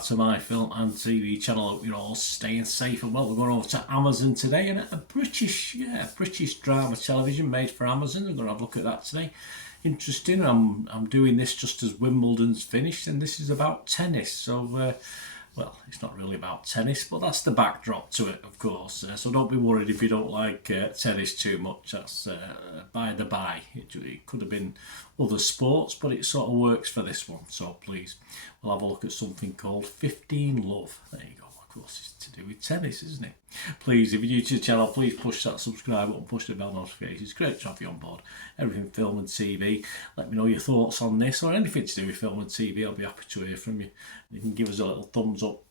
back to my film and TV channel. Hope you're all staying safe and well. We're going over to Amazon today, and a British drama television made for Amazon. We're going to have a look at that today. Interesting. I'm doing this just as Wimbledon's finished, and this is about tennis. So, well, it's not really about tennis, but that's the backdrop to it, of course. So don't be worried if you don't like tennis too much. That's by the by. It could have been other sports, but it sort of works for this one. So please, we'll have a look at something called 15 Love. There you go. Of course, it's to do with tennis, isn't it? Please, if you're new to the channel, please push that subscribe button, push the bell notifications. It's great to have you on board. Everything film and TV. Let me know your thoughts on this or anything to do with film and TV. I'll be happy to hear from you. You can give us a little thumbs up,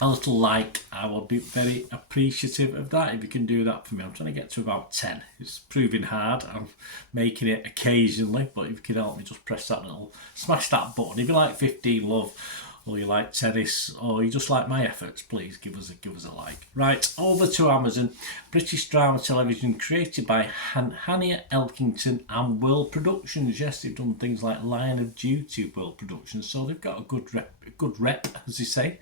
a little like. I will be very appreciative of that if you can do that for me. I'm trying to get to about 10. It's proving hard. I'm making it occasionally, but if you can help me, just press that little, smash that button. If you like 15 Love, or you like tennis, or you just like my efforts, please give us a like. Right, over to Amazon. British drama television created by Hannah Elkington and World Productions. Yes, they've done things like Line of Duty, World Productions, so they've got a good rep, as they say.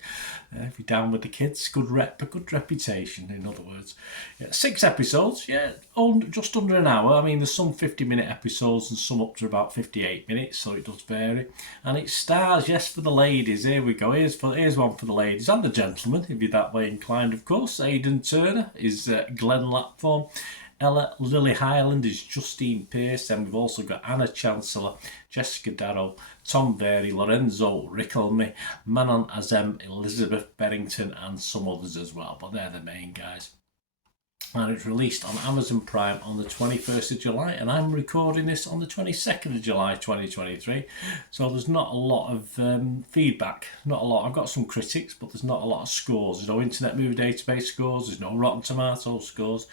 If you're down with the kids, good rep, a good reputation, in other words. 6 episodes, just under an hour. I mean, there's some 50-minute episodes and some up to about 58 minutes, so it does vary. And it stars, yes, for the ladies. Here we go. Here's one for the ladies and the gentlemen, if you're that way inclined, of course. Aidan Turner is Glenn Lapthorne. Ella Lily Highland is Justine Pearce, and we've also got Anna Chancellor, Jessica Darrow, Tom Berry, Lorenzo Riquelme, Manon Azem, Elizabeth Berrington, and some others as well, but they're the main guys. And it's released on Amazon Prime on the 21st of July, and I'm recording this on the 22nd of July 2023, so there's not a lot of feedback, not a lot. I've got some critics, but there's not a lot of scores. There's no Internet Movie Database scores, there's no Rotten Tomatoes scores,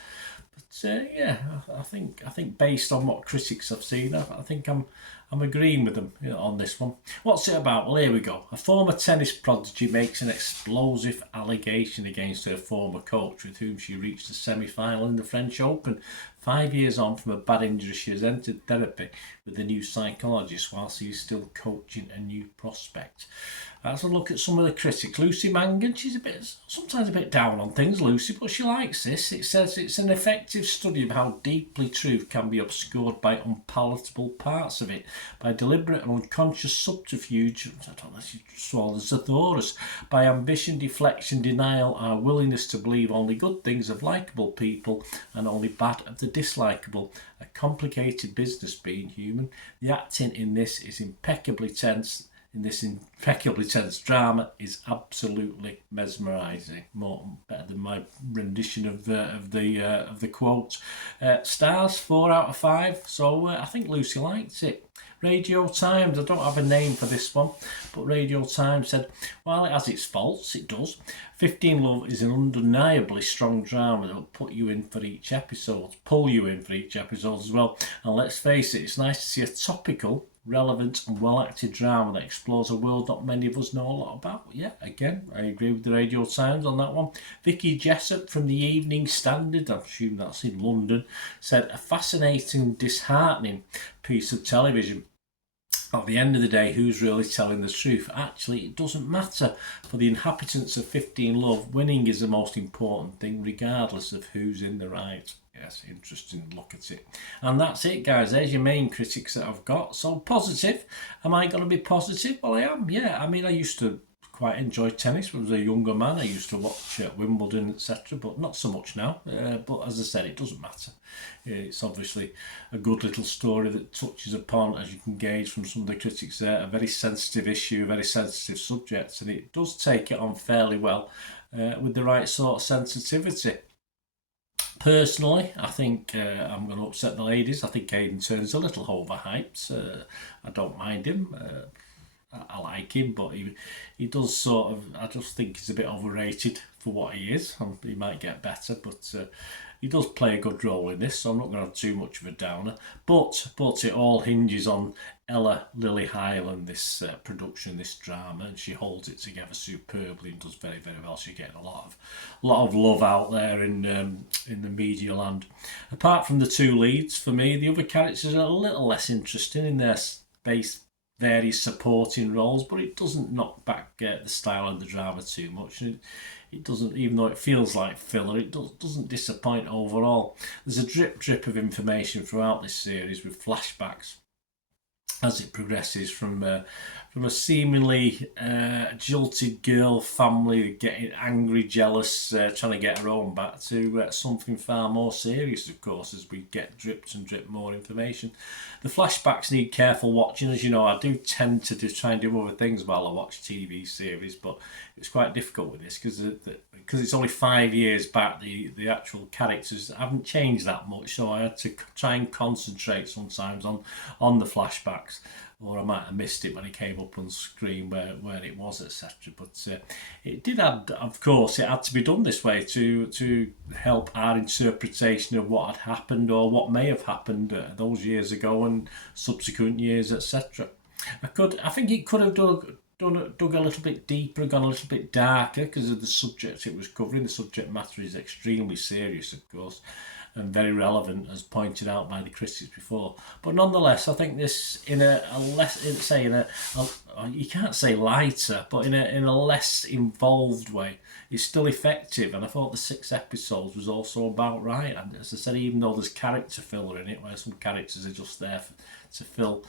but I think based on what critics have seen, I think I'm agreeing with them on this one. What's it about? Well, here we go. A former tennis prodigy makes an explosive allegation against her former coach, with whom she reached the semi-final in the French Open. 5 years on from a bad injury, she has entered therapy with a new psychologist whilst she is still coaching a new prospect. Let's look at some of the critics. Lucy Mangan, she's sometimes a bit down on things, Lucy, but she likes this. It says it's an effective study of how deeply truth can be obscured by unpalatable parts of it, by deliberate and unconscious subterfuge, I don't know if you swallow the thesaurus, by ambition, deflection, denial, our willingness to believe only good things of likeable people and only bad of the dislikable. A complicated business being human. The acting in this is impeccably tense. In this impeccably tense drama is absolutely mesmerising. Better than my rendition of the quote. Stars 4 out of 5. So I think Lucy liked it. Radio Times, I don't have a name for this one, but Radio Times said, while it has its faults, it does. 15 Love is an undeniably strong drama that will pull you in for each episode as well. And let's face it, it's nice to see a topical, relevant and well-acted drama that explores a world not many of us know a lot about. Yeah, again, I agree with the Radio Times on that one. Vicky Jessup from the Evening Standard, I assume that's in London, said a fascinating, disheartening piece of television. At the end of the day, who's really telling the truth? Actually, it doesn't matter. For the inhabitants of 15 Love, winning is the most important thing, regardless of who's in the right. Yes, interesting look at it. And that's it, guys. There's your main critics that I've got. So positive. Am I going to be positive? Well, I am, yeah. I mean, I used to quite enjoy tennis when I was a younger man. I used to watch Wimbledon, etc., but not so much now. But as I said, it doesn't matter. It's obviously a good little story that touches upon, as you can gauge from some of the critics there, a very sensitive issue, a very sensitive subject, and it does take it on fairly well with the right sort of sensitivity. Personally, I think I'm going to upset the ladies. I think Aidan Turner's a little overhyped. I don't mind him. I like him, but he does sort of, I just think he's a bit overrated for what he is. He might get better, but he does play a good role in this, so I'm not going to have too much of a downer. But it all hinges on Ella Lily Highland, this production, this drama, and she holds it together superbly and does very, very well. She's getting a lot of love out there in the media land. Apart from the two leads, for me, the other characters are a little less interesting in their space. various supporting roles, but it doesn't knock back the style of the drama too much. It doesn't, even though it feels like filler, it doesn't disappoint overall. There's a drip of information throughout this series with flashbacks as it progresses from a seemingly jilted girl family getting angry, jealous, trying to get her own back, to something far more serious, of course, as we get drip more information. The flashbacks need careful watching. As you know, I do tend to try and do other things while I watch TV series, but it's quite difficult with this because it's only 5 years back. The actual characters haven't changed that much, so I had to try and concentrate sometimes on the flashbacks, or I might have missed it when it came up on screen where it was, etc. But it did add, of course, it had to be done this way to help our interpretation of what had happened or what may have happened those years ago and subsequent years, etc. I think it could have dug a little bit deeper, gone a little bit darker because of the subject it was covering. The subject matter is extremely serious, of course, and very relevant, as pointed out by the critics before. But nonetheless, I think this, you can't say lighter, but in a less involved way, is still effective. And I thought the 6 episodes was also about right. And as I said, even though there's character filler in it, where some characters are just there to fill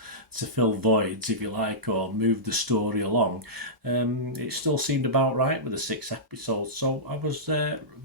voids, if you like, or move the story along, it still seemed about right with the 6 episodes. So I was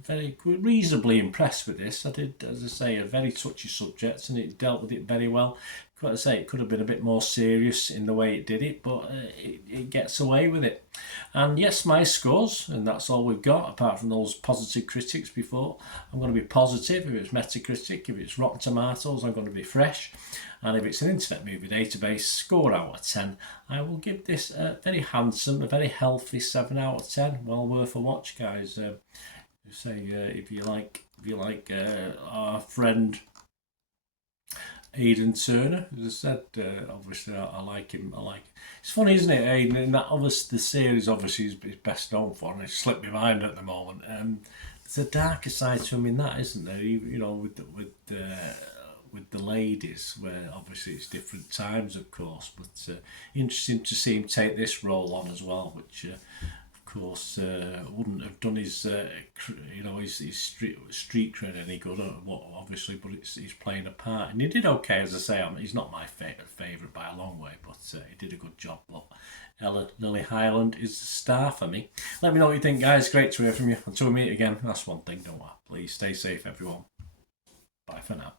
very reasonably impressed with this. I did, as I say, a very touchy subject, and it dealt with it very well. Got to say, it could have been a bit more serious in the way it did it, but it gets away with it. And yes, my scores, and that's all we've got, apart from those positive critics before. I'm going to be positive if it's Metacritic. If it's Rotten Tomatoes, I'm going to be fresh. And if it's an Internet Movie Database score out of 10, I will give this a very handsome, a very healthy 7 out of 10. Well worth a watch, guys. If you like our friend Aidan Turner, as I said, obviously I like him. It's funny, isn't it, Aidan? In that, obviously, the series obviously is best known for, and it's slipped my mind at the moment. There's a darker side to him in that, isn't there? With the ladies, where obviously it's different times, of course. But interesting to see him take this role on as well, which of course wouldn't have done his street cred any good, obviously, but he's playing a part, and he did okay. As I say, he's not my favourite by a long way, but he did a good job. But Lily Highland is the star for me. Let me know what you think, guys. Great to hear from you. Until we meet again, that's one thing, don't I? Please stay safe, everyone. Bye for now.